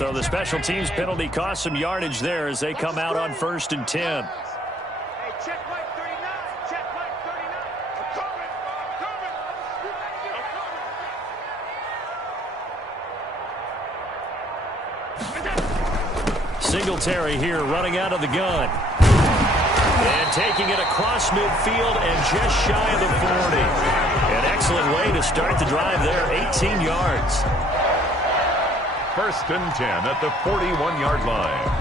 So the special teams penalty cost some yardage there as they come out on 1st and 10. Singletary here running out of the gun. And taking it across midfield and just shy of the 40. An excellent way to start the drive there, 18 yards. 1st and 10 at the 41-yard line.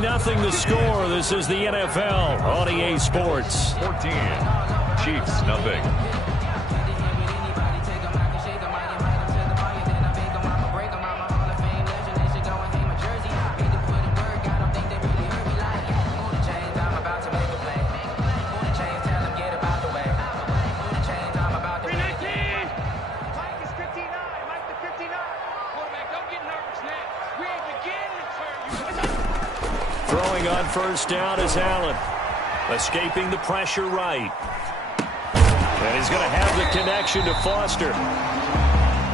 Nothing to score. This is the NFL on EA Sports. 14. Chiefs nothing. Throwing on 1st down is Allen. Escaping the pressure right. And he's going to have the connection to Foster.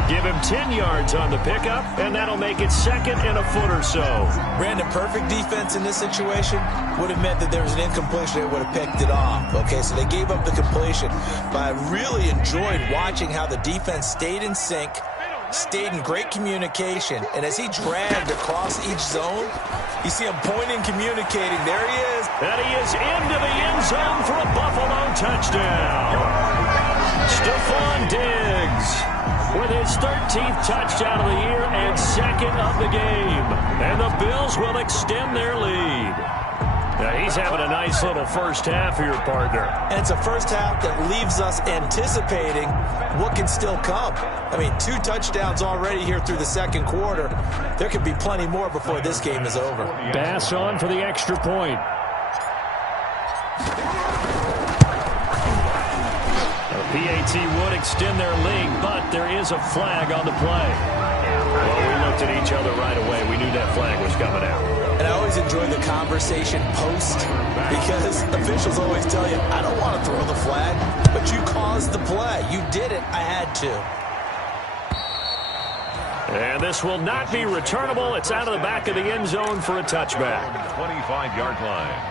Give him 10 yards on the pickup, and that'll make it 2nd and a foot or so. Brandon, perfect defense in this situation would have meant that there was an incompletion. They would have picked it off. Okay, so they gave up the completion. But I really enjoyed watching how the defense stayed in sync, stayed in great communication, and as he dragged across each zone, you see him pointing, communicating. There he is. And he is into the end zone for a Buffalo touchdown. Stephon Diggs with his 13th touchdown of the year and 2nd of the game. And the Bills will extend their lead. Now he's having a nice little first half here, partner. And it's a first half that leaves us anticipating what can still come. I mean, 2 touchdowns already here through the 2nd quarter. There could be plenty more before this game is over. Bass on for the extra point. The PAT would extend their lead, but there is a flag on the play. Well, we looked at each other right away. We knew that flag was coming out. And I always enjoy the conversation post because officials always tell you, I don't want to throw the flag, but you caused the play. You did it. I had to. And this will not be returnable. It's out of the back of the end zone for a touchback. 25-yard line.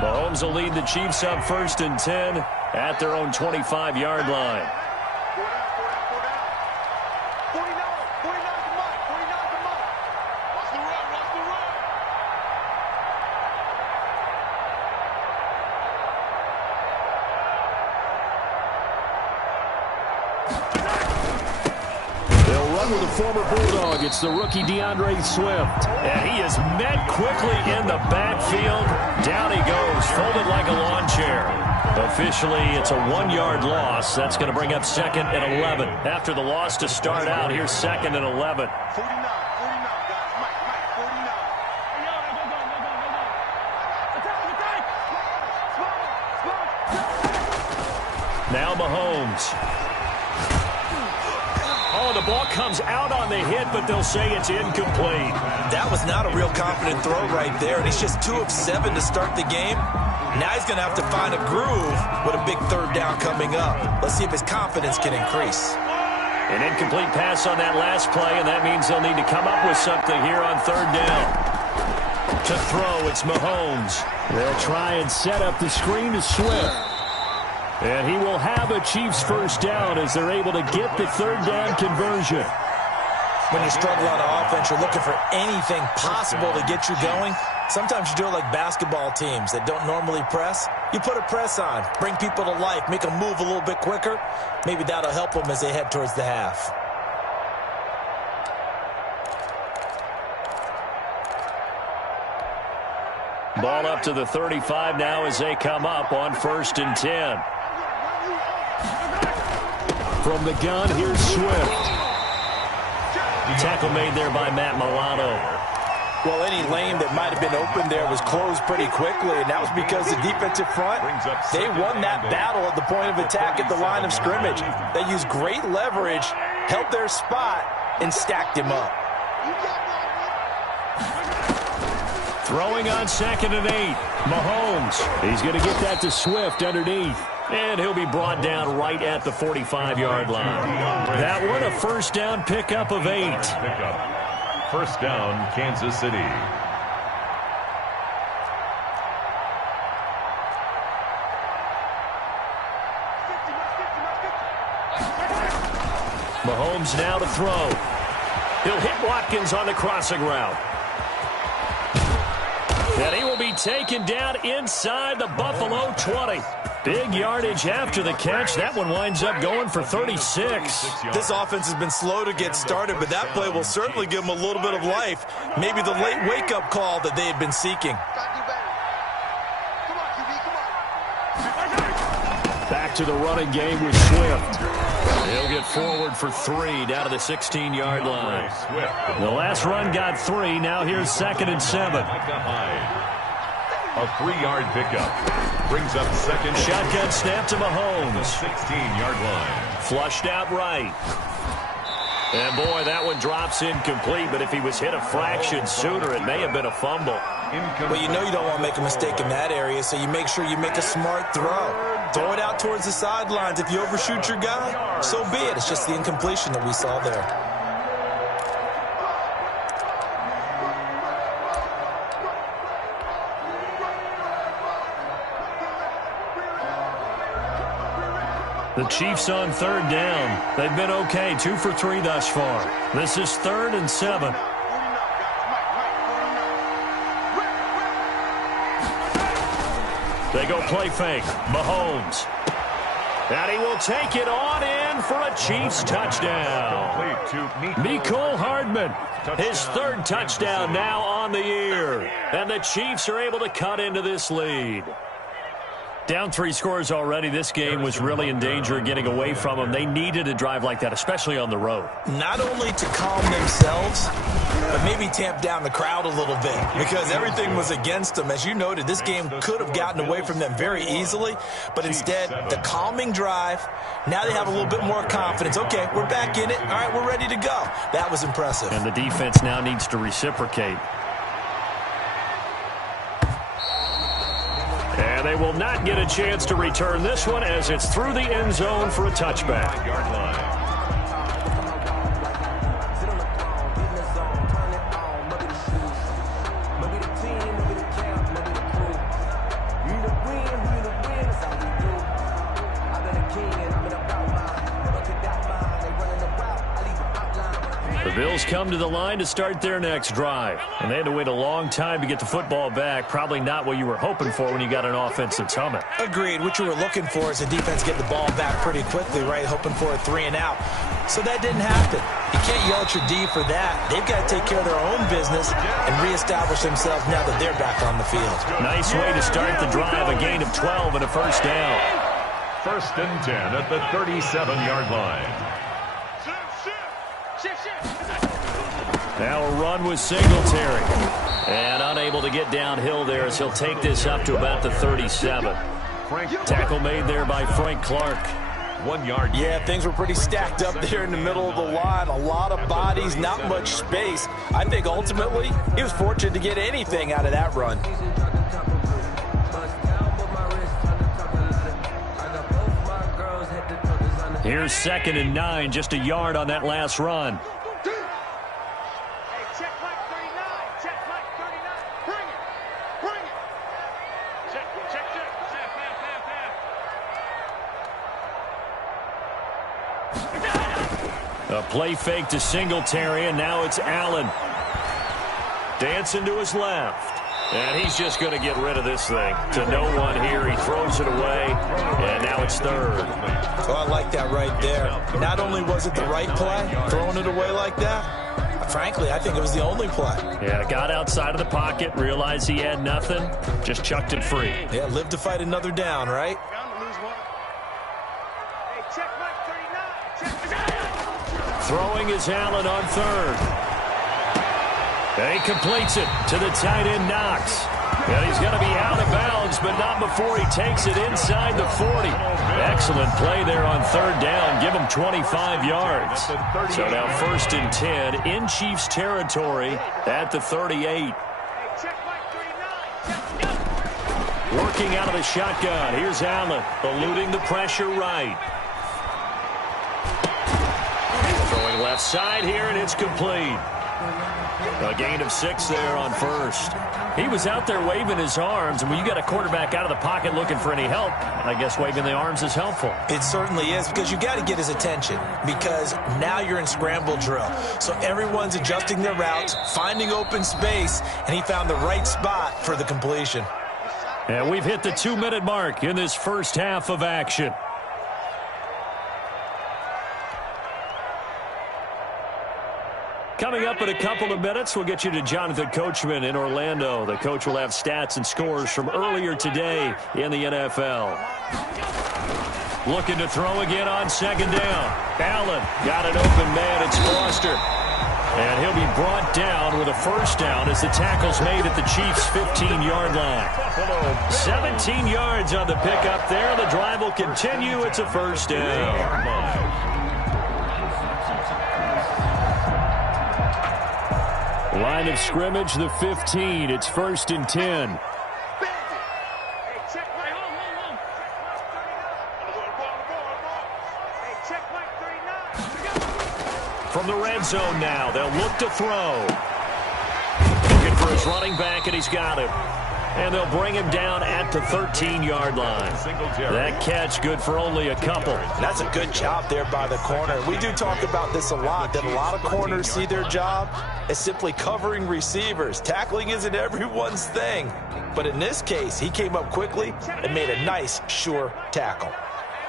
Mahomes will lead the Chiefs up 1st and 10 at their own 25-yard line. With a former Bulldog, it's the rookie DeAndre Swift. And he is met quickly in the backfield. Down he goes, folded like a lawn chair. Officially, it's a 1-yard loss. That's going to bring up 2nd and 11. After the loss to start out, here's 2nd and 11. Now Mahomes. Oh, the ball comes out on the hit, but they'll say it's incomplete. That was not a real confident throw right there, and he's just 2 of 7 to start the game. Now he's going to have to find a groove with a big 3rd down coming up. Let's see if his confidence can increase. An incomplete pass on that last play, and that means they'll need to come up with something here on 3rd down. To throw, it's Mahomes. They'll try and set up the screen to Swift. And he will have a Chiefs first down as they're able to get the 3rd down conversion. When you struggle on offense, you're looking for anything possible to get you going. Sometimes you do it like basketball teams that don't normally press. You put a press on, bring people to life, make them move a little bit quicker. Maybe that'll help them as they head towards the half. Ball up to the 35 now as they come up on 1st and 10. From the gun, here's Swift. Tackle made there by Matt Milano. Well, any lane that might have been open there was closed pretty quickly, and that was because the defensive front, they won that battle at the point of attack at the line of scrimmage. They used great leverage, held their spot, and stacked him up. Throwing on 2nd and 8. Mahomes. He's going to get that to Swift underneath. And he'll be brought down right at the 45-yard line. That one a first down pickup of 8. First down, Kansas City. Mahomes now to throw. He'll hit Watkins on the crossing route. And he will be taken down inside the Buffalo 20. Big yardage after the catch. That one winds up going for 36. This offense has been slow to get started, but that play will certainly give them a little bit of life. Maybe the late wake-up call that they had been seeking. Back to the running game with Swift. He'll get forward for 3 down to the 16-yard line. The last run got 3. Now here's 2nd and 7. A 3-yard pickup. Brings up 2nd. Shotgun snap to Mahomes. 16-yard line. Flushed out right. And boy, that one drops incomplete, but if he was hit a fraction sooner, it may have been a fumble. Well, you know you don't want to make a mistake in that area, so you make sure you make a smart throw. Throw it out towards the sidelines. If you overshoot your guy, so be it. It's just the incompletion that we saw there. The Chiefs on 3rd down. They've been okay, 2 for 3 thus far. This is 3rd and 7. They go play fake. Mahomes. And he will take it on in for a Chiefs touchdown. Mecole Hardman, his 3rd touchdown now on the year. And the Chiefs are able to cut into this lead. Down 3 scores already. This game was really in danger of getting away from them. They needed a drive like that, especially on the road. Not only to calm themselves, but maybe tamp down the crowd a little bit because everything was against them. As you noted, this game could have gotten away from them very easily, but instead, the calming drive, now they have a little bit more confidence. Okay, we're back in it. All right, we're ready to go. That was impressive. And the defense now needs to reciprocate. And they will not get a chance to return this one as it's through the end zone for a touchback. The Bills come to the line to start their next drive. And they had to wait a long time to get the football back. Probably not what you were hoping for when you got an offense that's humming. Agreed. What you were looking for is the defense getting the ball back pretty quickly, right? Hoping for a 3 and out. So that didn't happen. You can't yell at your D for that. They've got to take care of their own business and reestablish themselves now that they're back on the field. Nice way to start the drive. A gain of 12 and a first down. 1st and 10 at the 37-yard line. Now a run with Singletary. And unable to get downhill there as he'll take this up to about the 37. Tackle made there by Frank Clark. 1 yard. Yeah, things were pretty stacked up there in the middle of the line. A lot of bodies, not much space. I think ultimately he was fortunate to get anything out of that run. Here's 2nd and 9, just a yard on that last run. A play fake to Singletary, and now it's Allen. Dancing to his left. And he's just going to get rid of this thing. To no one here. He throws it away, and now it's 3rd. Oh, I like that right there. Not only was it the right play, throwing it away like that, frankly, I think it was the only play. Yeah, got outside of the pocket, realized he had nothing, just chucked it free. Yeah, live to fight another down, right? Throwing is Allen on 3rd. And he completes it to the tight end, Knox. And he's going to be out of bounds, but not before he takes it inside the 40. Excellent play there on third down. Give him 25 yards. So now 1st and 10 in Chiefs territory at the 38. Working out of the shotgun. Here's Allen, eluding the pressure right. Throwing left side here, and it's complete. A gain of 6 there on first. He was out there waving his arms, and when you got a quarterback out of the pocket looking for any help, I guess waving the arms is helpful. It certainly is, because you got to get his attention, because now you're in scramble drill. So everyone's adjusting their routes, finding open space, and he found the right spot for the completion. And we've hit the 2-minute mark in this first half of action. Coming up in a couple of minutes, we'll get you to Jonathan Coachman in Orlando. The coach will have stats and scores from earlier today in the NFL. Looking to throw again on 2nd down. Allen got an open man. It's Foster. And he'll be brought down with a 1st down as the tackle's made at the Chiefs' 15-yard line. 17 yards on the pickup there. The drive will continue. It's a 1st down. Line of scrimmage, the 15. It's 1st and 10. From the red zone now, they'll look to throw. Looking for his running back, and he's got him. And they'll bring him down at the 13-yard line. That catch good for only a couple. That's a good job there by the corner. We do talk about this a lot, that a lot of corners see their job as simply covering receivers. Tackling isn't everyone's thing. But in this case, he came up quickly and made a nice, sure tackle.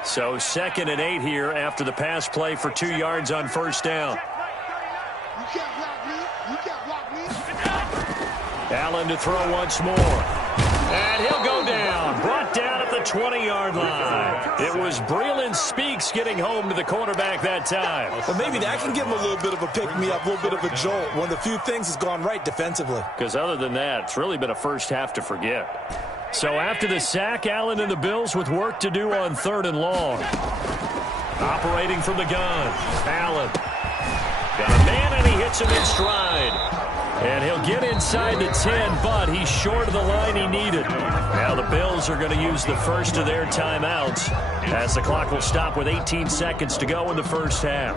So 2nd and 8 here after the pass play for 2 yards on 1st down. Allen to throw once more. And he'll go down. Brought down at the 20-yard line. It was Breeland Speaks getting home to the quarterback that time. Well, maybe that can give him a little bit of a pick-me-up, a little bit of a jolt. One of the few things has gone right defensively. Because other than that, it's really been a first half to forget. So after the sack, Allen and the Bills with work to do on 3rd and long. Operating from the gun. Allen. Got a man, and he hits him in stride. And he'll get inside the 10, but he's short of the line he needed. Now the Bills are going to use the first of their timeouts as the clock will stop with 18 seconds to go in the first half.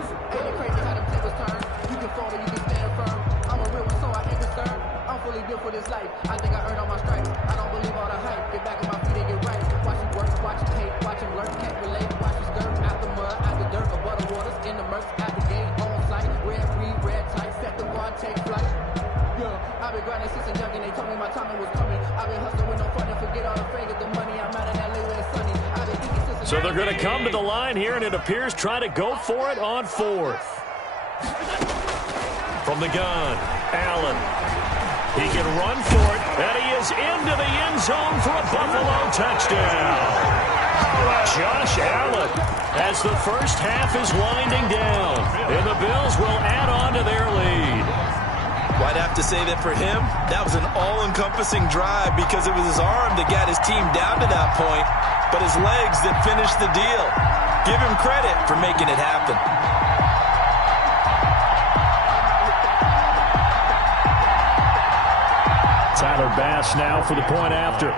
So they're going to come to the line here, and it appears try to go for it on 4th. From the gun, Allen. He can run for it, and he is into the end zone for a Buffalo touchdown. Josh Allen, as the first half is winding down, and the Bills will add on to their lead. Well, I'd have to say that for him, that was an all-encompassing drive because it was his arm that got his team down to that point, but his legs that finished the deal. Give him credit for making it happen. Tyler Bass now for the point after.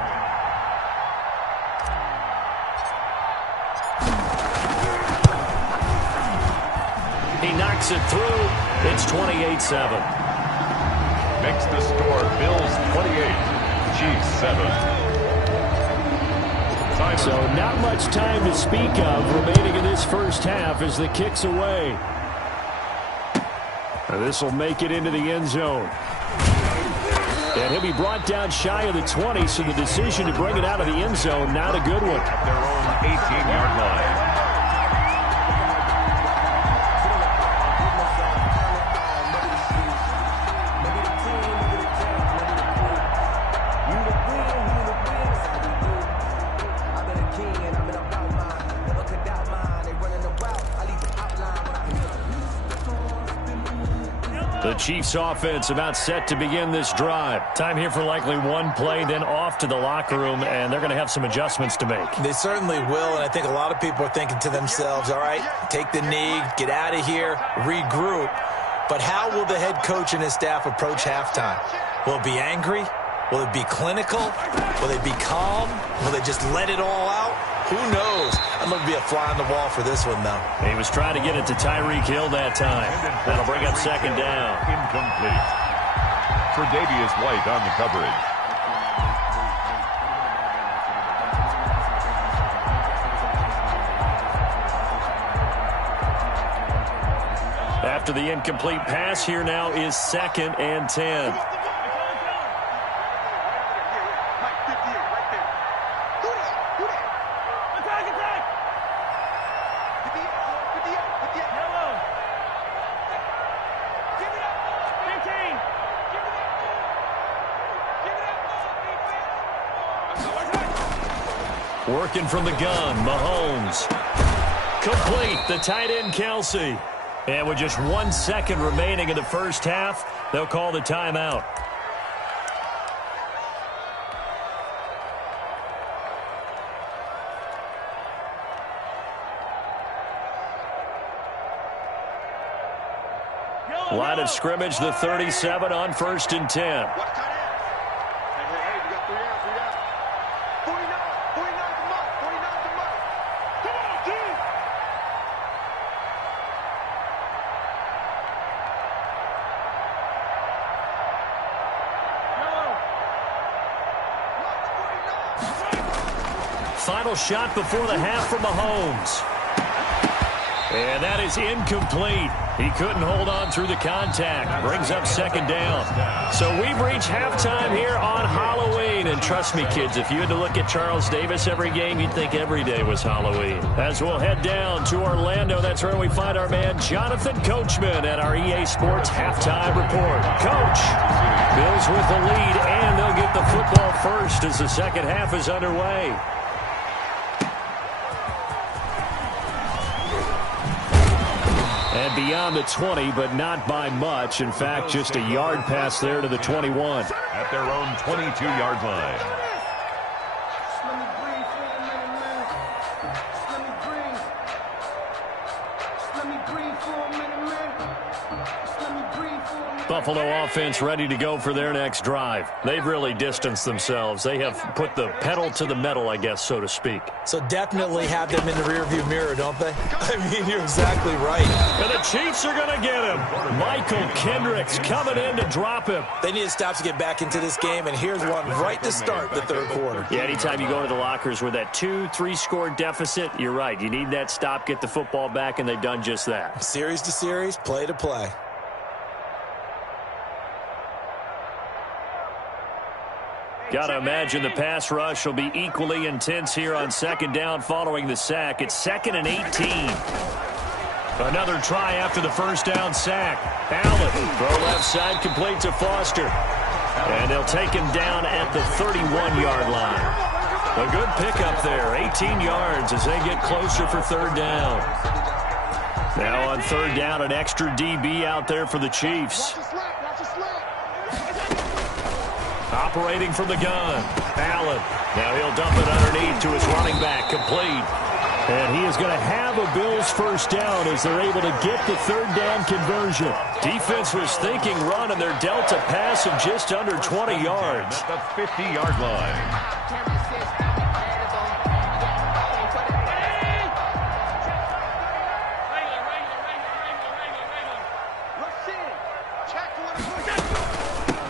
He knocks it through. It's 28-7. Makes the score Bills 28, Chiefs 7. So not much time to speak of remaining in this first half as the kick's away. This will make it into the end zone. And he'll be brought down shy of the 20, so the decision to bring it out of the end zone, not a good one. At their own 18-yard line. The Chiefs offense about set to begin this drive. Time here for likely one play, then off to the locker room, and they're going to have some adjustments to make. They certainly will, and I think a lot of people are thinking to themselves, all right, take the knee, get out of here, regroup. But how will the head coach and his staff approach halftime? Will it be angry? Will it be clinical? Will they be calm? Will they just let it all out? Who knows? I'd love to be a fly on the wall for this one, though. He was trying to get it to Tyreek Hill that time. That'll bring up second down. Incomplete. Tre'Davious White on the coverage. After the incomplete pass, here now is 2nd and 10. Working from the gun, Mahomes. Complete, the tight end, Kelsey. And with just 1 second remaining in the first half, they'll call the timeout. Line of scrimmage, the 37 on 1st and 10. Final shot before the half from Mahomes. And that is incomplete. He couldn't hold on through the contact. Brings up second down. So we've reached halftime here on Halloween. And trust me, kids, if you had to look at Charles Davis every game, you'd think every day was Halloween. As we'll head down to Orlando, that's where we find our man Jonathan Coachman at our EA Sports Halftime Report. Coach, Bills with the lead, and they'll get the football first as the second half is underway. And beyond the 20, but not by much. In fact, just a yard pass there to the 21. At their own 22-yard line. Buffalo offense ready to go for their next drive. They've really distanced themselves. They have put the pedal to the metal, I guess, so to speak. So definitely have them in the rearview mirror, don't they? I mean, you're exactly right. And the Chiefs are going to get him. Michael Kendricks coming in to drop him. They need to stop to get back into this game, and here's one right to start the third quarter. Yeah, anytime you go to the lockers with that 2-3 score deficit, you're right. You need that stop, get the football back, and they've done just that. Series to series, play to play. Got to imagine the pass rush will be equally intense here on second down following the sack. It's 2nd and 18. Another try after the first down sack. Allen, throw left side, complete to Foster. And they'll take him down at the 31-yard line. A good pickup there, 18 yards as they get closer for third down. Now on third down, an extra DB out there for the Chiefs. Operating from the gun, Allen. Now he'll dump it underneath to his running back, complete. And he is going to have a Bills first down as they're able to get the third down conversion. Defense was thinking run, and they're dealt a pass of just under 20 yards. At the 50-yard line.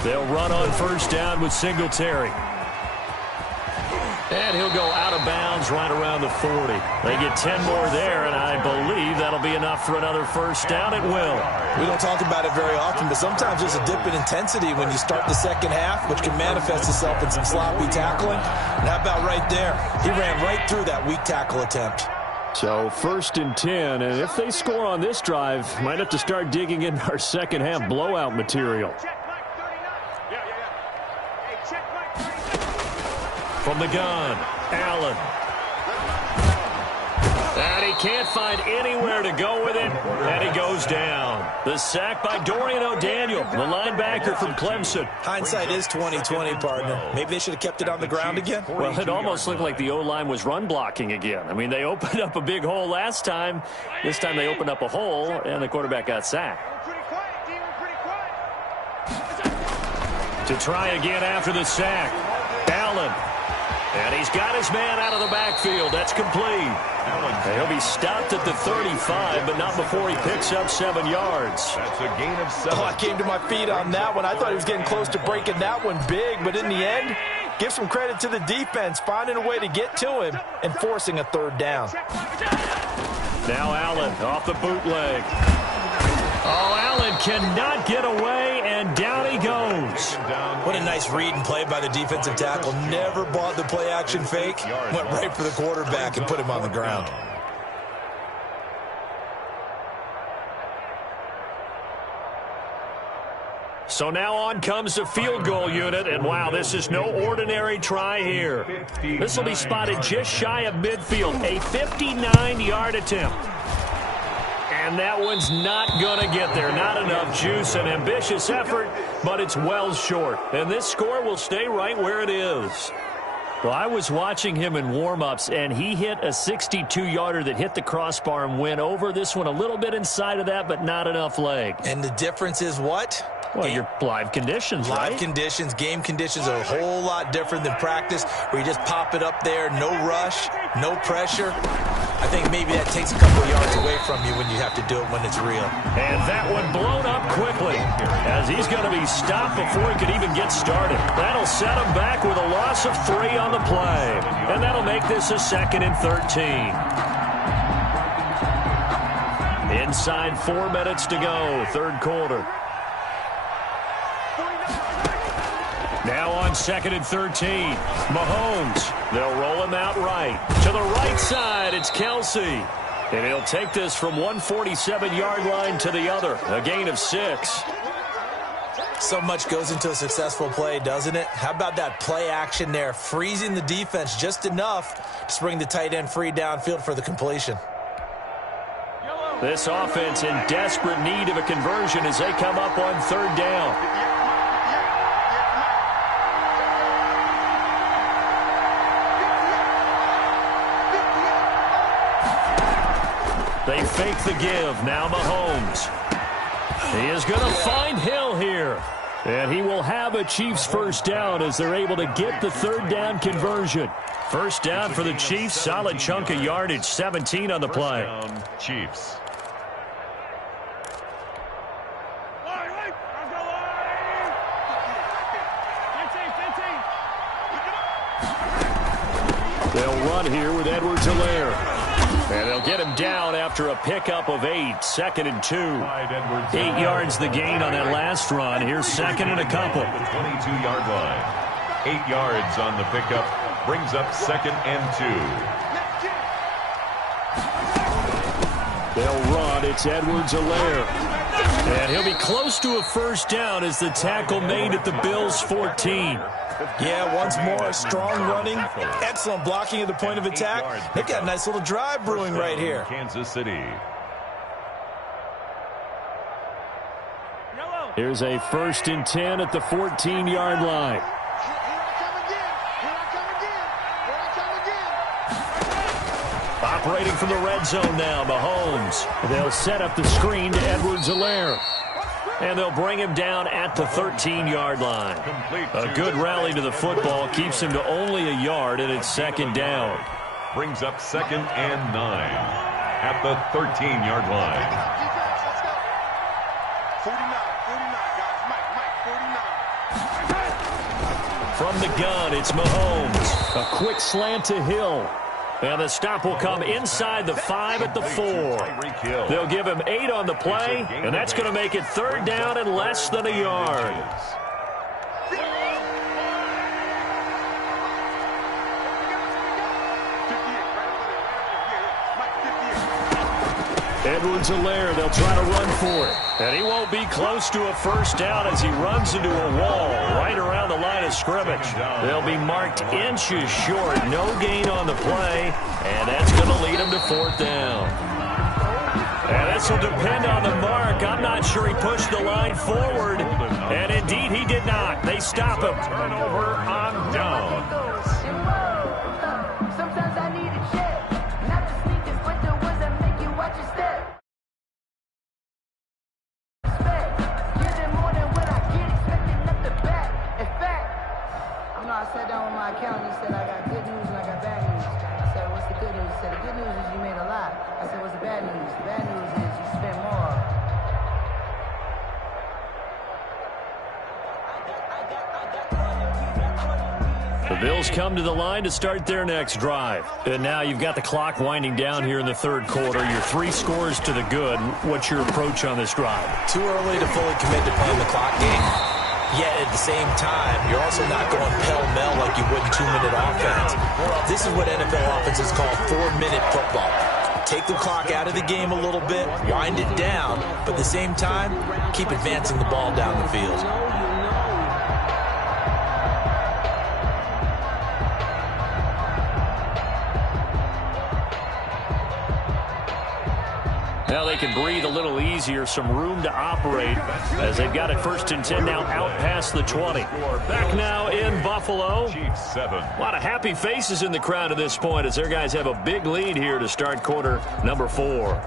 They'll run on first down with Singletary. And he'll go out of bounds right around the 40. They get 10 more there, and I believe that'll be enough for another first down. It will. We don't talk about it very often, but sometimes there's a dip in intensity when you start the second half, which can manifest itself in some sloppy tackling. And how about right there? He ran right through that weak tackle attempt. So 1st and 10, and if they score on this drive, might have to start digging in our second half blowout material. From the gun, Allen. And he he can't find anywhere to go with it, and he goes down. The sack by Dorian O'Daniel, the linebacker from Clemson. Hindsight is 20/20, partner. Maybe they should have kept it on the ground again. Well, it almost looked like the O-line was run blocking again. I mean, they opened up a big hole last time. This time they opened up a hole, and the quarterback got sacked. To try again after the sack. Allen. And he's got his man out of the backfield. That's complete. And he'll be stopped at the 35, but not before he picks up 7 yards. That's a gain of 7. Oh, I came to my feet on that one. I thought he was getting close to breaking that one big, but in the end, give some credit to the defense, finding a way to get to him and forcing a 3rd down. Now Allen off the bootleg. Oh, Allen cannot get away, and down he goes. What a nice read and play by the defensive tackle. Never bought the play-action fake. Went right for the quarterback and put him on the ground. So now on comes the field goal unit, and wow, this is no ordinary try here. This will be spotted just shy of midfield, a 59-yard attempt. And that one's not going to get there. Not enough juice. An ambitious effort, but it's well short. And this score will stay right where it is. Well, I was watching him in warm-ups, and he hit a 62-yarder that hit the crossbar and went over. This one a little bit inside of that, but not enough leg. And the difference is what? Well, your live conditions, right? Live conditions, game conditions are a whole lot different than practice, where you just pop it up there, no rush, no pressure. I think maybe that takes a couple of yards away from you when you have to do it when it's real. And that one blown up quickly, as he's going to be stopped before he could even get started. That'll set him back with a loss of 3 on the play. And that'll make this a 2nd and 13. Inside 4 minutes to go, 3rd quarter. Now on 2nd and 13, Mahomes. They'll roll him out right. To the right side, it's Kelsey. And he'll take this from 147-yard line to the other. A gain of 6. So much goes into a successful play, doesn't it? How about that play action there, freezing the defense just enough to bring the tight end free downfield for the completion. This offense in desperate need of a conversion as they come up on 3rd down. They fake the give. Now Mahomes. He is going to find Hill here. And he will have a Chiefs 1st down as they're able to get the 3rd down conversion. 1st down for the Chiefs. Solid chunk of yardage. 17 on the play. Down, Chiefs. They'll run here with Edwards-Helaire. And they'll get him down after a pickup of 8. 2nd and 2. 8 yards the gain on that last run. Here's 2nd and a couple. The 22-yard line. 8 yards on the pickup. Brings up 2nd and 2. They'll run. It's Edwards-Helaire. And he'll be close to a 1st down as the tackle made at the Bills' 14. Yeah, once more, strong running, excellent blocking at the point of attack. They've got a nice little drive brewing right here. Kansas City. Here's a 1st and 10 at the 14-yard line. Operating from the red zone now, Mahomes. They'll set up the screen to Edwards-Helaire. And they'll bring him down at the 13-yard line. A good rally to the football keeps him to only a yard, and it's 2nd down. Brings up 2nd and 9 at the 13-yard line. 49, guys. Mike, 49. From the gun, it's Mahomes. A quick slant to Hill. And the stop will come inside the 5 at the 4. They'll give him 8 on the play, and that's going to make it 3rd down and less than a yard. Edwards-Helaire, they'll try to run for it. And he won't be close to a first down as he runs into a wall right around the line of scrimmage. They'll be marked inches short. No gain on the play, and that's going to lead him to fourth down. And this will depend on the mark. I'm not sure he pushed the line forward. And indeed, he did not. They stop him. Turnover on down. Sometimes I need a check. Not the sneakers, but the ones that make you watch your step. Get them more than what I get, expecting nothing back. In fact, I sat down with my accountant. He said, I got good news and I got bad news. I said, what's the good news? He said, the good news is you made a lot. I said, what's the bad news? The bad news is you spent more. The Bills come to the line to start their next drive. And now you've got the clock winding down here in the third quarter. You're 3 scores to the good. What's your approach on this drive? Too early to fully commit to playing the clock game. Yet at the same time, you're also not going pell-mell like you would in 2-minute offense. This is what NFL offenses call 4-minute football. Take the clock out of the game a little bit, wind it down, but at the same time, keep advancing the ball down the field. Now they can breathe a little easier, some room to operate as they've got it 1st and 10 now out past the 20. Back now in Buffalo. Chiefs 7. A lot of happy faces in the crowd at this point as their guys have a big lead here to start quarter number 4.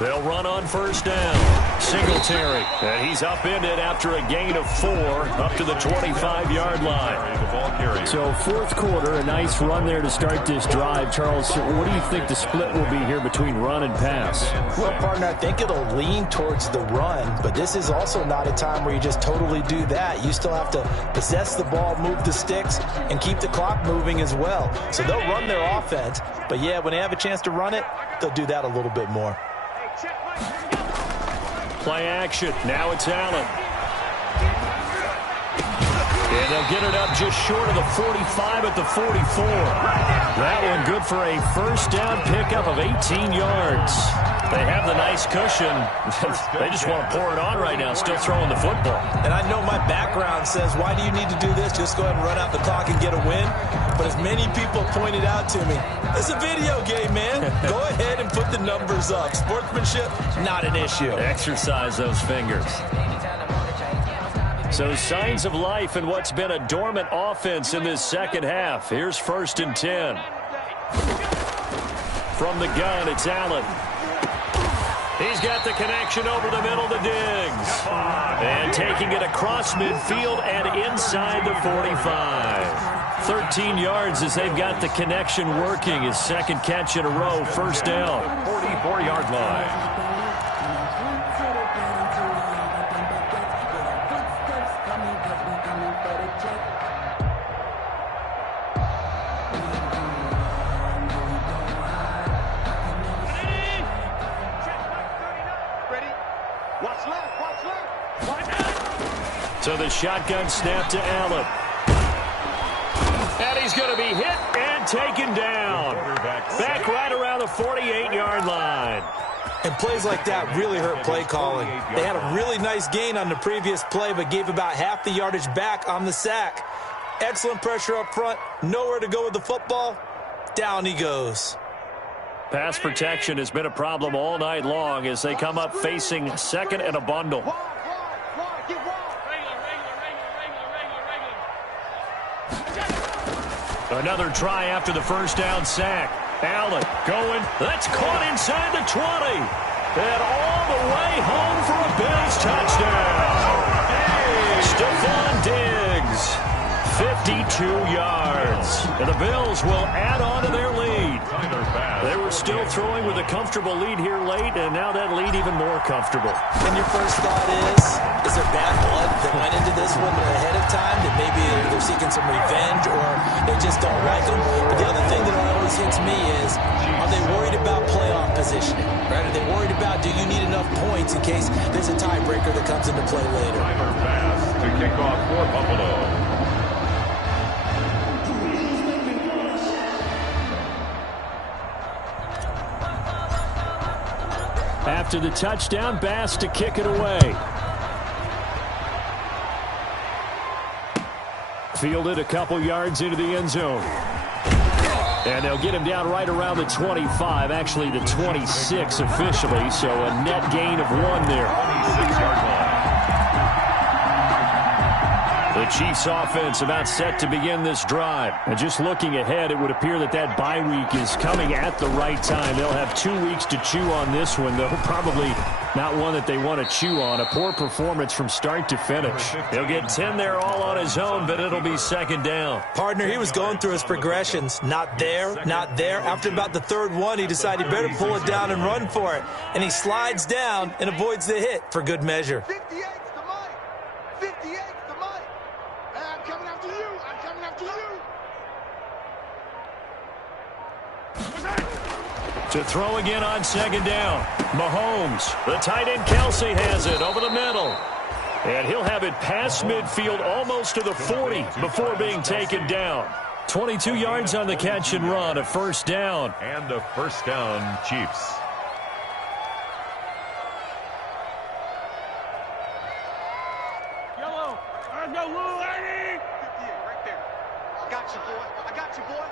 They'll run on first down. Singletary. And he's upended after a gain of 4 up to the 25-yard line. So fourth quarter, a nice run there to start this drive. Charles, what do you think the split will be here between run and pass? Well, partner, I think it'll lean towards the run, but this is also not a time where you just totally do that. You still have to possess the ball, move the sticks, and keep the clock moving as well. So they'll run their offense, but yeah, when they have a chance to run it, they'll do that a little bit more. Play action. Now it's Allen. And they'll get it up just short of the 45 at the 44. That one good for a first down pickup of 18 yards. They have the nice cushion. They just want to pour it on right now, still throwing the football. And I know my background says, why do you need to do this? Just go ahead and run out the clock and get a win. But as many people pointed out to me, it's a video game, man. Go ahead and put the numbers up. Sportsmanship, not an issue. Exercise those fingers. So signs of life in what's been a dormant offense in this second half. Here's 1st and 10. From the gun, it's Allen. He's got the connection over the middle to Diggs. And taking it across midfield and inside the 45. 13 yards as they've got the connection working. His second catch in a row, first down. 44-yard line. So the shotgun snap to Allen. And he's going to be hit and taken down. Back right around the 48-yard line. And plays like that really hurt play calling. They had a really nice gain on the previous play, but gave about half the yardage back on the sack. Excellent pressure up front. Nowhere to go with the football. Down he goes. Pass protection has been a problem all night long as they come up facing second and a bundle. Another try after the first down sack. Allen going. That's caught inside the 20. And all the way home for a Bills touchdown. Stephon Diggs, 52 yards. And the Bills will add on to their lead. They were still throwing with a comfortable lead here late, and now that lead even more comfortable. And your first thought is there bad blood that went into this one ahead of time, that maybe they're seeking some revenge or they just don't like them? But the other thing that always hits me is, are they worried about playoff positioning? Right? Are they worried about, do you need enough points in case there's a tiebreaker that comes into play later? Tyler Bass to kick off for Buffalo. After the touchdown, Bass to kick it away. Fielded a couple yards into the end zone. And they'll get him down right around the 25, actually the 26 officially, so a net gain of 1 there. 26-yard line. The Chiefs offense about set to begin this drive. And just looking ahead, it would appear that that bye week is coming at the right time. They'll have 2 weeks to chew on this one, though probably not one that they want to chew on. A poor performance from start to finish. He'll get 10 there all on his own, but it'll be second down. Partner, he was going through his progressions. Not there, not there. After about the third one, he decided he better pull it down and run for it. And he slides down and avoids the hit for good measure. 58's the Mike. 58's the Mike. I'm coming after you. I'm coming after you. To throw again on second down. Mahomes. The tight end Kelsey has it over the middle. And he'll have it past midfield almost to the 40 before being taken down. 22 yards on the catch and run. A first down. And a first down, Chiefs. Yellow. Let's go, Lou, lady. 58 right there. I got you, boy. I got you, boy.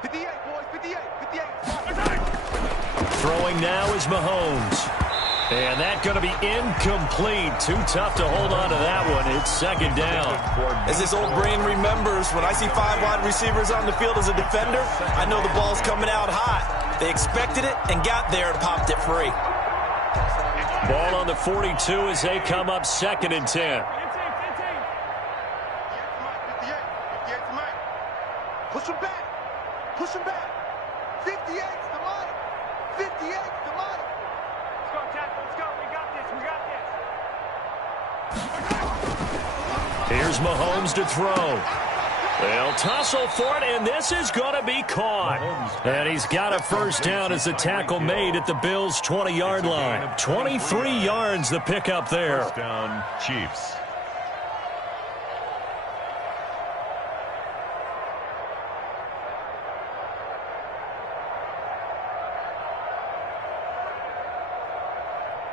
58, boys. 58. 58. Throwing now is Mahomes. And that's going to be incomplete. Too tough to hold on to that one. It's second down. As this old brain remembers, when I see 5 wide receivers on the field as a defender, I know the ball's coming out hot. They expected it and got there and popped it free. Ball on the 42 as they come up second and 10. 58's the Mike. Push him back. Push him back. 58's the Mike. 58's the Mike. Let's go, tackle. Let's go. We got this. We got this. Here's Mahomes to throw. They'll tussle for it, and this is going to be caught. And he's got a first down as the tackle made at the Bills' 20-yard line. 23 yards the pickup there. First down, Chiefs.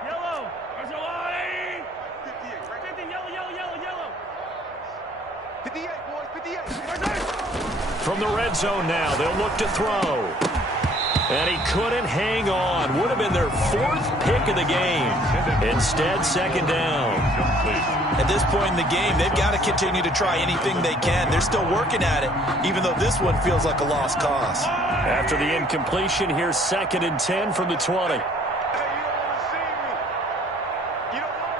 Yellow. There's a line. 58. Right. 50. Yellow, yellow, yellow, yellow. 58, boys. 58. From the red zone now, they'll look to throw. And he couldn't hang on. Would have been their 4th pick of the game. Instead, second down. At this point in the game, they've got to continue to try anything they can. They're still working at it, even though this one feels like a lost cause. After the incompletion, here's second and 10 from the 20. Hey, you don't want to see me. You don't want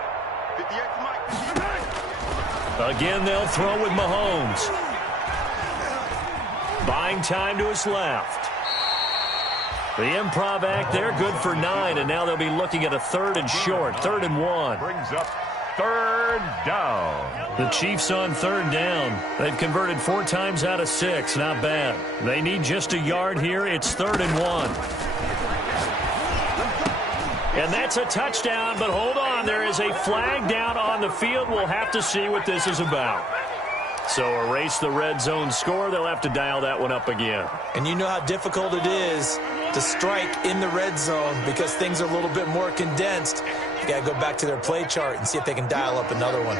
it. 58's Mike. Again, they'll throw with Mahomes. Buying time to his left. The improv act there, good for 9, and now they'll be looking at a 3rd and short, 3rd and 1. Brings up third down. The Chiefs on 3rd down. They've converted 4 times out of 6. Not bad. They need just a yard here. It's 3rd and 1. And that's a touchdown, but hold on. There is a flag down on the field. We'll have to see what this is about. So erase the red zone score. They'll have to dial that one up again. And you know how difficult it is to strike in the red zone because things are a little bit more condensed. You got to go back to their play chart and see if they can dial up another one.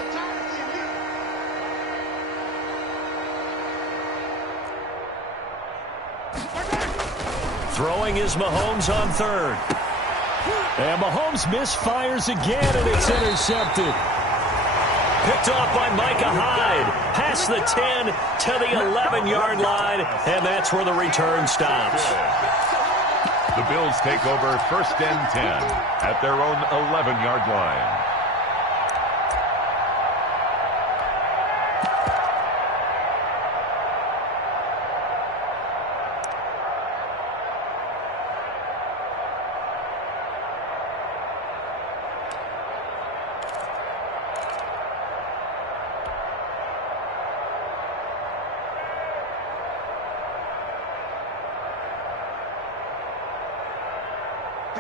Throwing is Mahomes on 3rd. And Mahomes misfires again, and it's intercepted. Picked off by Micah Hyde. Past the 10 to the 11-yard line, and that's where the return stops. The Bills take over 1st and 10 at their own 11-yard line.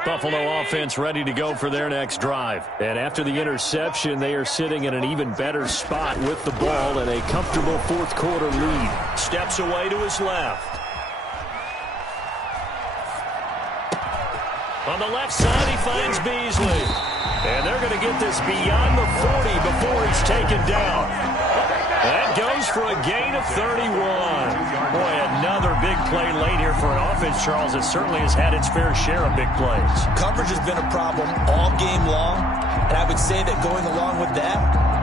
Buffalo offense ready to go for their next drive. And after the interception, they are sitting in an even better spot with the ball and a comfortable fourth quarter lead. Steps away to his left. On the left side, he finds Beasley. And they're going to get this beyond the 40 before it's taken down. That goes for a gain of 31. Boy, another big play late here for an offense, Charles, that certainly has had its fair share of big plays. Coverage has been a problem all game long, and I would say that going along with that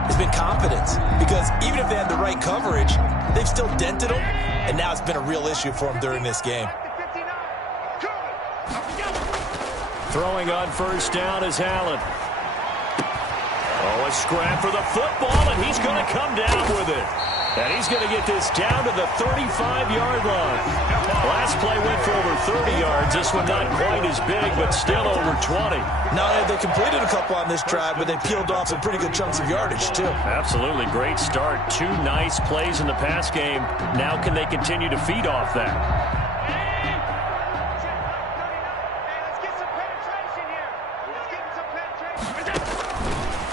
has been confidence. Because even if they had the right coverage, they've still dented them, and now it's been a real issue for them during this game. Throwing on first down is Allen. Oh, a scrap for the football, and he's going to come down with it. And he's going to get this down to the 35-yard line. Last play went for over 30 yards. This one not quite as big, but still over 20. Not only have they completed a couple on this drive, but they peeled off some pretty good chunks of yardage, too. Absolutely. Great start. 2 nice plays in the pass game. Now can they continue to feed off that?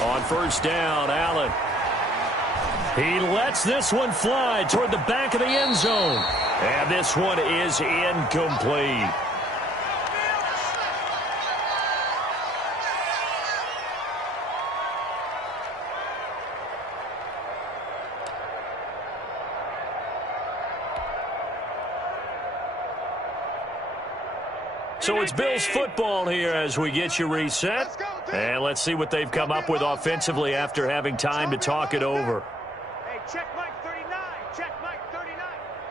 On first down, Allen. He lets this one fly toward the back of the end zone. And this one is incomplete. So it's Bills football here as we get you reset. And let's see what they've come up with offensively after having time to talk it over. Hey, check Mike 39. Check Mike 39.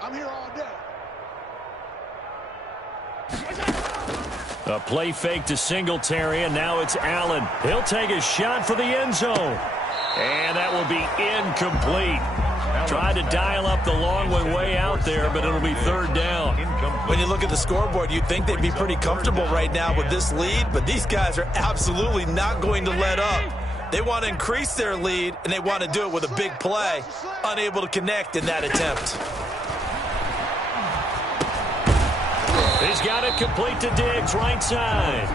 I'm here all day. A play fake to Singletary, and now it's Allen. He'll take a shot for the end zone. And that will be incomplete. Tried to dial up the long one way out there, but it'll be third down. When you look at the scoreboard, you'd think they'd be pretty comfortable right now with this lead, but these guys are absolutely not going to let up. They want to increase their lead, and they want to do it with a big play, unable to connect in that attempt. He's got it complete to Diggs, right side.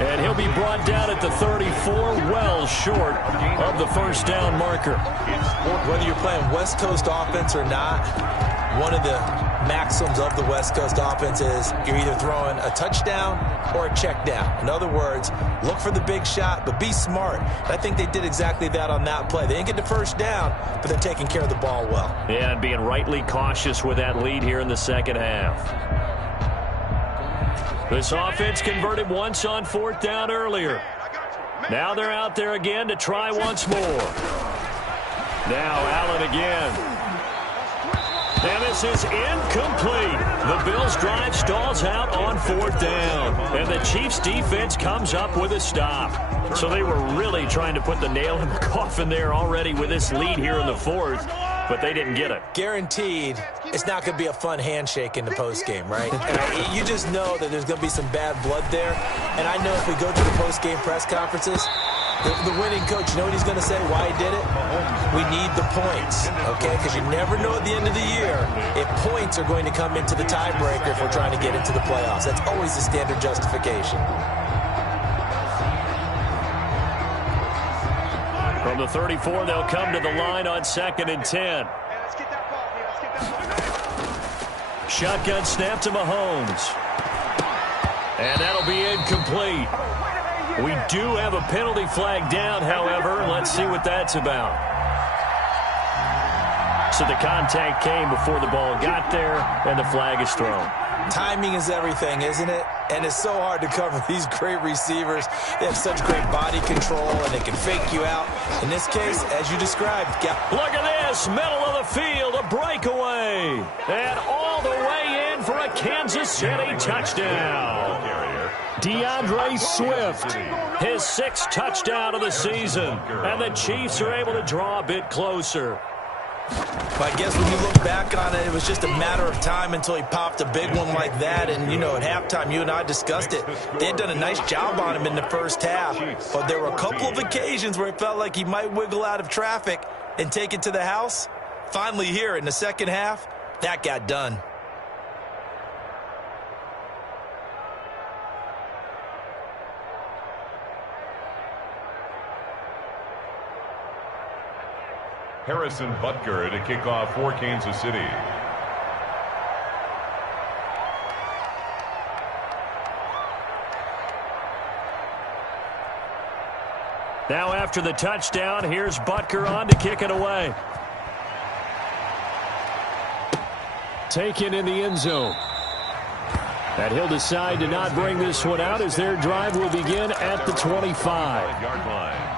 And he'll be brought down at the 34, well short of the first down marker. Whether you're playing West Coast offense or not, one of the maxims of the West Coast offense is you're either throwing a touchdown or a check down. In other words, look for the big shot, but be smart. I think they did exactly that on that play. They didn't get the first down, but they're taking care of the ball well. Yeah, and being rightly cautious with that lead here in the second half. This offense converted once on fourth down earlier. Now they're out there again to try once more. Now Allen again. And this is incomplete. The Bills' drive stalls out on fourth down. And the Chiefs' defense comes up with a stop. So they were really trying to put the nail in the coffin there already with this lead here in the fourth. But they didn't get it. Guaranteed, it's not going to be a fun handshake in the postgame, right? And you just know that there's going to be some bad blood there. And I know if we go to the postgame press conferences, the winning coach, you know what he's going to say, why he did it? We need the points, okay? Because you never know at the end of the year if points are going to come into the tiebreaker if we're trying to get into the playoffs. That's always the standard justification. From the 34, they'll come to the line on 2nd and 10. Shotgun snap to Mahomes. And that'll be incomplete. We do have a penalty flag down, however. Let's see what that's about. So the contact came before the ball got there, and the flag is thrown. Timing is everything, isn't it? And it's so hard to cover these great receivers. They have such great body control, and they can fake you out. In this case, as you described, look at this, middle of the field, a breakaway. And all the way in for a Kansas City touchdown. DeAndre Swift, his 6th touchdown of the season. And the Chiefs are able to draw a bit closer. I guess when you look back on it, it was just a matter of time until he popped a big one like that. And, you know, at halftime, you and I discussed it. They had done a nice job on him in the first half. But there were a couple of occasions where it felt like he might wiggle out of traffic and take it to the house. Finally here in the second half, that got done. Harrison Butker to kick off for Kansas City. Now after the touchdown, here's Butker on to kick it away. Taken in the end zone. And he'll decide to not bring this one out as their drive will begin at the 25-yard line.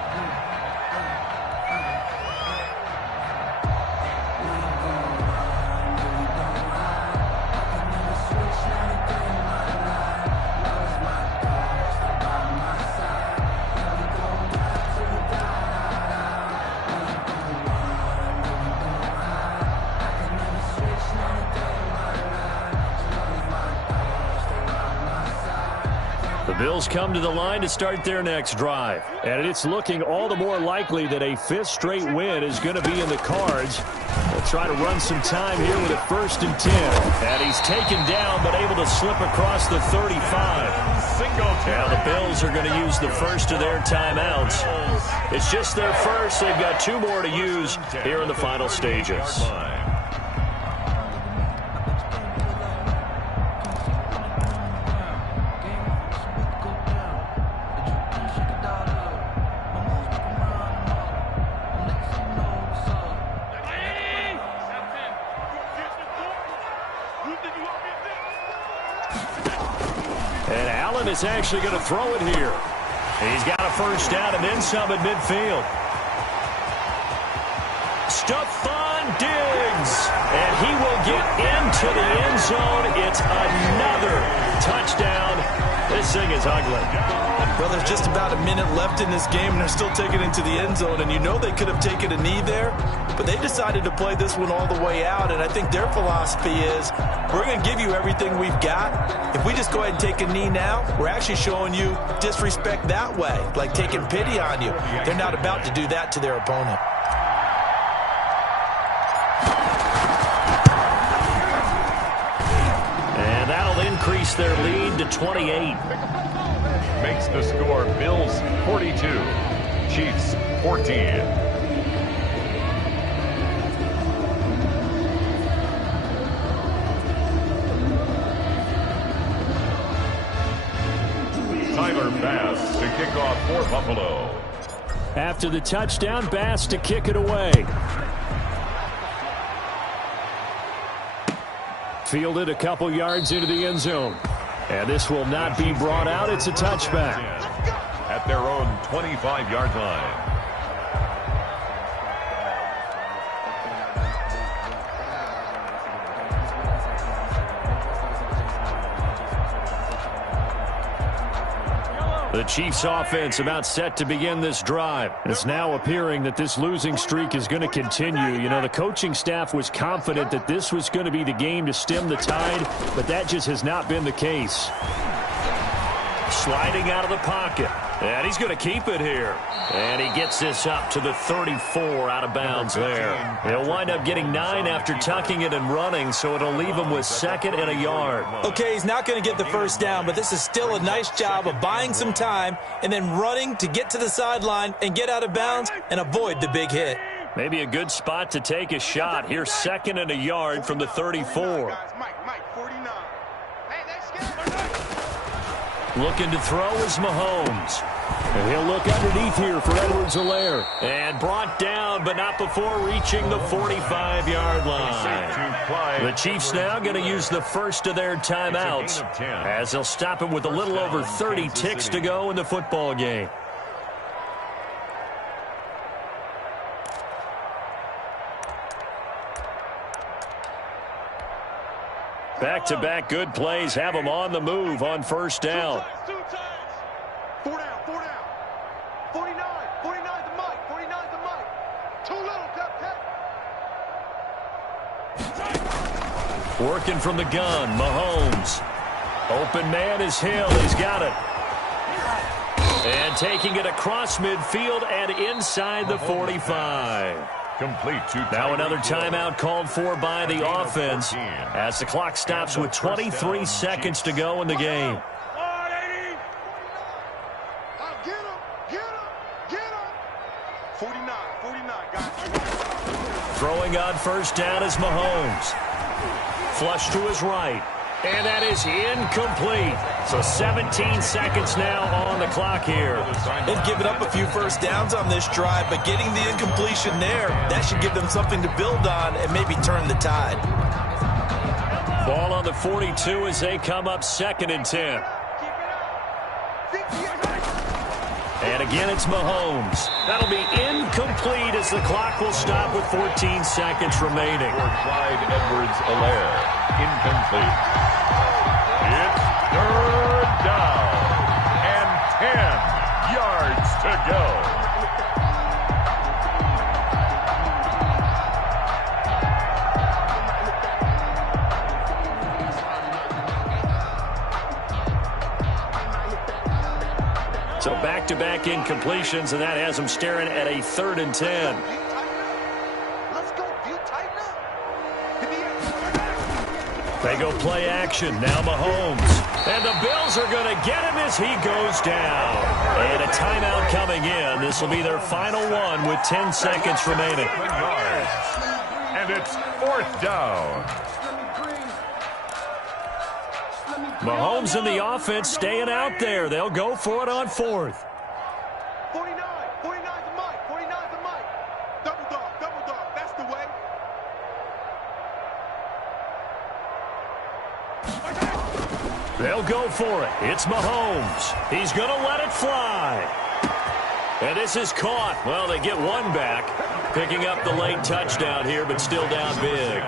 The Bills come to the line to start their next drive. And it's looking all the more likely that a fifth straight win is going to be in the cards. They'll try to run some time here with a 1st and 10. And he's taken down but able to slip across the 35. Now the Bills are going to use the first of their timeouts. It's just their first. They've got 2 more to use here in the final stages. And Allen is actually going to throw it here. He's got a first down and then some at midfield. Stephon Diggs. And he will get into the end zone. It's another touchdown. This thing is ugly. Well, there's just about a minute left in this game, and they're still taking it into the end zone. And you know they could have taken a knee there, but they decided to play this one all the way out. And I think their philosophy is, we're going to give you everything we've got. If we just go ahead and take a knee now, we're actually showing you disrespect that way, like taking pity on you. They're not about to do that to their opponent. And that'll increase their lead to 28. Makes the score Bills 42, Chiefs 14. Tyler Bass to kick off for Buffalo. After the touchdown, Bass to kick it away. Fielded a couple yards into the end zone. And this will not be brought out. It's a touchback. At their own 25-yard line. The Chiefs offense about set to begin this drive. It's now appearing that this losing streak is going to continue. You know, the coaching staff was confident that this was going to be the game to stem the tide, but that just has not been the case. Sliding out of the pocket. And he's going to keep it here. And he gets this up to the 34 out of bounds there. He'll wind up getting 9 after tucking it and running, so it'll leave him with 2nd and a yard. Okay, he's not going to get the first down, but this is still a nice job of buying some time and then running to get to the sideline and get out of bounds and avoid the big hit. Maybe a good spot to take a shot. Here's 2nd and a yard from the 34. Looking to throw is Mahomes. And he'll look underneath here for Edwards-Helaire. And brought down, but not before reaching the 45-yard line. The Chiefs now going to use the first of their timeouts as they'll stop it with a little over 30 ticks to go in the football game. Back-to-back good plays have them on the move on first down. 4 down. 49 the mic. 49 the mic. Too little, Captain. Working from the gun, Mahomes. Open man is Hill. He's got it. And taking it across midfield and inside the 45. Complete to now another timeout called for by the offense as the clock stops with 23 seconds to go in the game. Get him. 49, guys. Throwing on first down is Mahomes. Flush to his right. And that is incomplete. So 17 seconds now on the clock here. They've given up a few first downs on this drive, but getting the incompletion there, that should give them something to build on and maybe turn the tide. Ball on the 42 as they come up 2nd and 10. And again, it's Mahomes. That'll be incomplete as the clock will stop with 14 seconds remaining. For Clyde Edwards-Helaire, incomplete. It's 3rd down and 10 yards to go. So back-to-back incompletions, and that has them staring at a 3rd and 10. They go play action. Now Mahomes. And the Bills are going to get him as he goes down. And a timeout coming in. This will be their final one with 10 seconds remaining. And it's 4th down. Mahomes and the offense staying out there. They'll go for it on 4th. 49's the mic. 49's the mic. Double dog. That's the way. They'll go for it. It's Mahomes. He's going to let it fly. And this is caught. Well, they get one back. Picking up the late touchdown here, but still down big.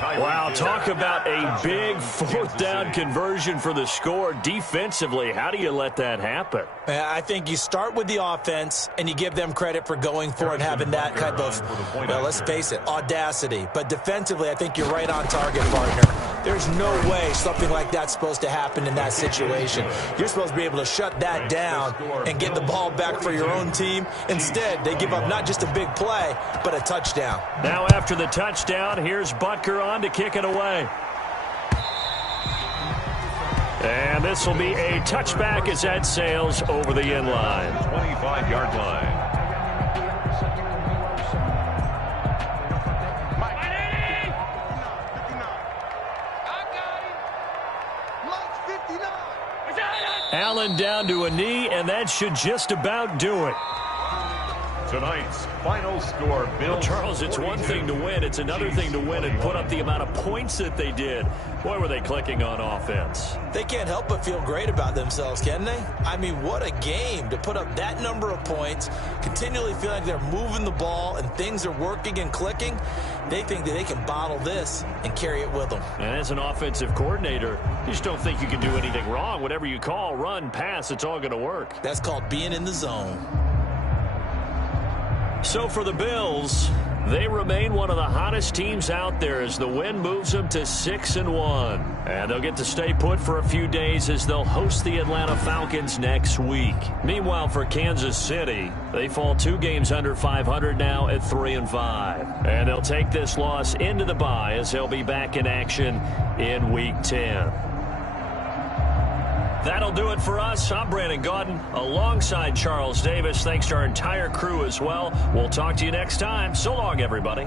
Wow, talk about a big 4th down conversion for the score. Defensively, how do you let that happen? I think you start with the offense, and you give them credit for going for it and having that type of, well, let's face it, audacity. But defensively, I think you're right on target, partner. There's no way something like that's supposed to happen in that situation. You're supposed to be able to shut that down and get the ball back for your own team. Instead, they give up not just a big play, but a touchdown. Now after the touchdown, here's Butker on to kick it away. And this will be a touchback as that sails over the end line. 25-yard line. Allen down to a knee, and that should just about do it. Tonight's final score, Bills. Well, Charles, it's 42. one thing to win. It's another thing to win and put up the amount of points that they did. Boy, were they clicking on offense. They can't help but feel great about themselves, can they? I mean, what a game to put up that number of points, continually feel like they're moving the ball and things are working and clicking. They think that they can bottle this and carry it with them. And as an offensive coordinator, you just don't think you can do anything wrong. Whatever you call, run, pass, it's all going to work. That's called being in the zone. So for the Bills, they remain one of the hottest teams out there as the win moves them to 6-1. And they'll get to stay put for a few days as they'll host the Atlanta Falcons next week. Meanwhile, for Kansas City, they fall 2 games under 500 now at 3-5. And they'll take this loss into the bye as they'll be back in action in Week 10. That'll do it for us. I'm Brandon Gaudin alongside Charles Davis. Thanks to our entire crew as well. We'll talk to you next time. So long, everybody.